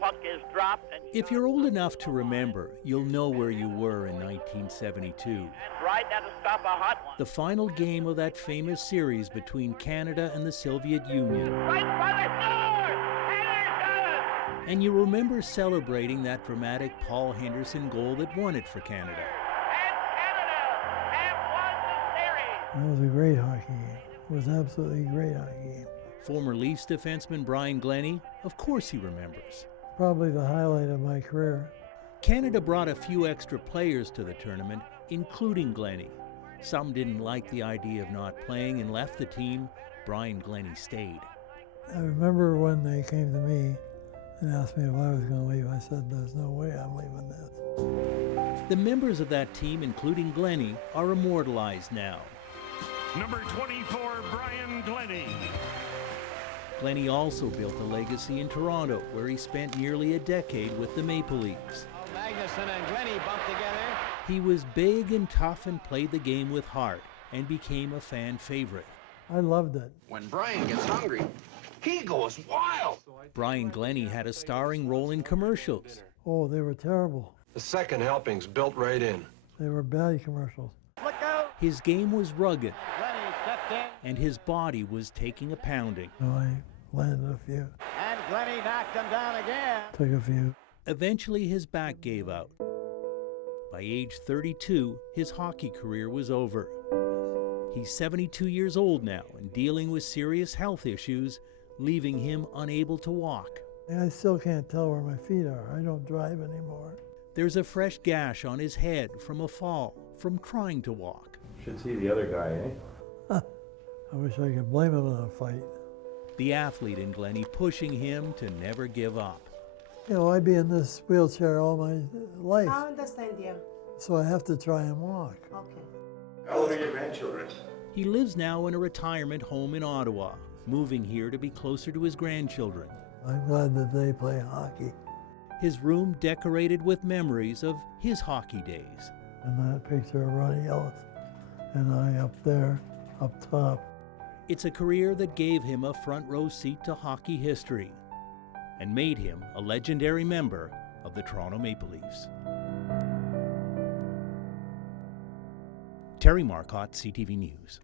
puck is dropped. And If you're old enough to remember, you'll know where you were in 1972. And right now to stop a hot one. The final game of that famous series between Canada and the Soviet Union. Right by the score! Henderson! And you remember celebrating that dramatic Paul Henderson goal that won it for Canada. And Canada have won the series. That was a great hockey game. It was absolutely a great hockey game. Former Leafs defenseman Brian Glennie, of course he remembers. Probably the highlight of my career. Canada brought a few extra players to the tournament, including Glennie. Some didn't like the idea of not playing and left the team. Brian Glennie stayed. I remember when they came to me and asked me if I was going to leave. I said, there's no way I'm leaving this. The members of that team, including Glennie, are immortalized now. Number 24, Brian Glennie. Glennie also built a legacy in Toronto, where he spent nearly a decade with the Maple Leafs. Magnuson and Glennie bumped together. He was big and tough and played the game with heart and became a fan favorite. I loved it. When Brian gets hungry, he goes wild. Brian Glennie had a starring role in commercials. Oh, they were terrible. The second helping's built right in. They were bad commercials. Look out! His game was rugged, Glennie stepped in, and his body was taking a pounding. So I landed a few, and Glennie knocked him down again. took a few. Eventually, his back gave out. By age 32, his hockey career was over. He's 72 years old now and dealing with serious health issues, leaving him unable to walk. I still can't tell where my feet are. I don't drive anymore. There's a fresh gash on his head from a fall, from trying to walk. Should see the other guy, eh? I wish I could blame him on a fight. The athlete in Glennie pushing him to never give up. You know, I'd be in this wheelchair all my life, I understand you. so I have to try and walk. Okay. How old are your grandchildren? He lives now in a retirement home in Ottawa, moving here to be closer to his grandchildren. I'm glad that they play hockey. His room decorated with memories of his hockey days. And that picture of Ronnie Ellis and I up there, up top. It's a career that gave him a front row seat to hockey history and made him a legendary member of the Toronto Maple Leafs. Terry Marcotte, CTV News.